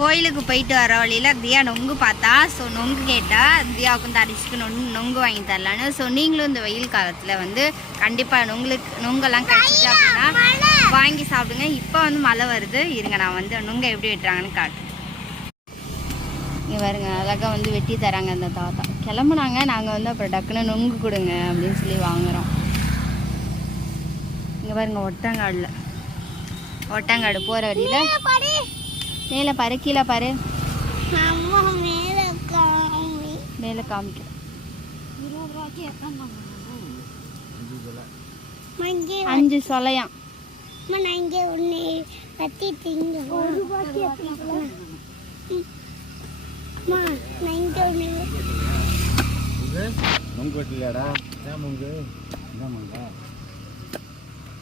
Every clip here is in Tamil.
கோயிலுக்கு போயிட்டு வர வழியில் தியா நொங்கு பார்த்தா. ஸோ நொங்கு கேட்டா தியாவுக்கும் தரிசிக்கு நொங்கு நொங்கு வாங்கி தரலான்னு. ஸோ நீங்களும் இந்த வெயில் காலத்தில் வந்து கண்டிப்பாக நொங்களுக்கு நொங்கெல்லாம் கிடைச்சிச்சு அப்படின்னா வாங்கி சாப்பிடுங்க. இப்போ வந்து மழை வருது. இருங்க நான் வந்து நொங்க எப்படி வெட்டுறாங்கன்னு காட்டுறேன் இங்கே பாருங்க அழகாக வந்து வெட்டி தராங்க அந்த தாத்தா. கிளம்புனாங்க. நாங்கள் வந்து அப்புறம் டக்குன்னு நொங்கு கொடுங்க அப்படின்னு சொல்லி வாங்குகிறோம் இங்கே பாருங்க ஒட்டங்காடில். ஒட்டங்காடு போகிற வழியில் மேலே பாரு கீழே பாரு. அம்மா மேல காமி. மேலே காமிக்க இருபது ரூபாய்க்கு எத்தனை மங்கே அஞ்சு சொலையாம் அம்மா நான் இங்கே ஒன்று கத்தி திங்க ஒரு ரூபாய்க்கு எத்தனை அம்மா நான் இங்கே ஒன்று மங்கு வெட்டலையாடா மங்கு என்ன மங்கா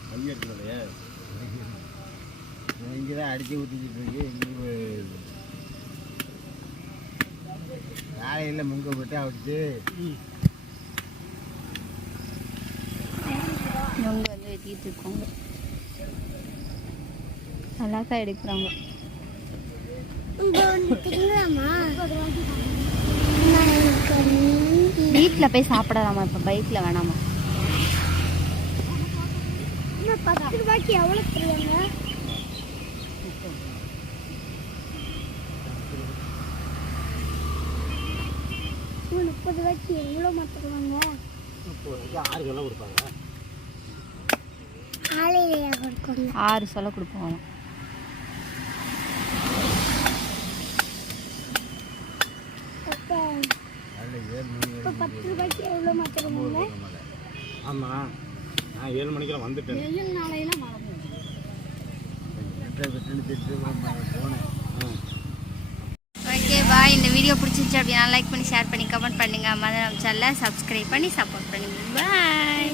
கையை எடுக்கலையே இங்கே தான் அடிச்சு ஊற்றிக்கிட்டு இருக்கு. இங்கே காலையில் முங்க போட்டு அடிச்சு நொங்கு வந்து வெட்டிட்டு இருக்கோங்க அழகாக எடுக்கிறாங்க. வீட்டில் போய் சாப்பிடலாமா? இப்போ பைக்கில் வேணாமா? பத்து ரூபாய்க்கு எவ்வளோ தருவாங்க? முப்பது ரூபாய்க்கு எவ்வளோ மாற்றுவாங்க ஆறு கிலோ கொடுப்பாங்க? ஆலையிலையா கொடுக்கணும் ஆறு சொலை கொடுப்போம் அப்போ அதில் ஏழு மணி இப்போ பத்து ரூபாய்க்கு எவ்வளோ மாற்றுவாங்க ஆமாம் நான் ஏழு மணிக்கெல்லாம் வந்துட்டேன். வெயில் நாளையெல்லாம் போனேன். வீடியோ பிடிச்சிருச்சு அப்படின்னா லைக் பண்ணி ஷேர் பண்ணி கமெண்ட் பண்ணுங்க. மதம் சேனலை சப்ஸ்கிரைப் பண்ணி சப்போர்ட் பண்ணுங்கள் பாய்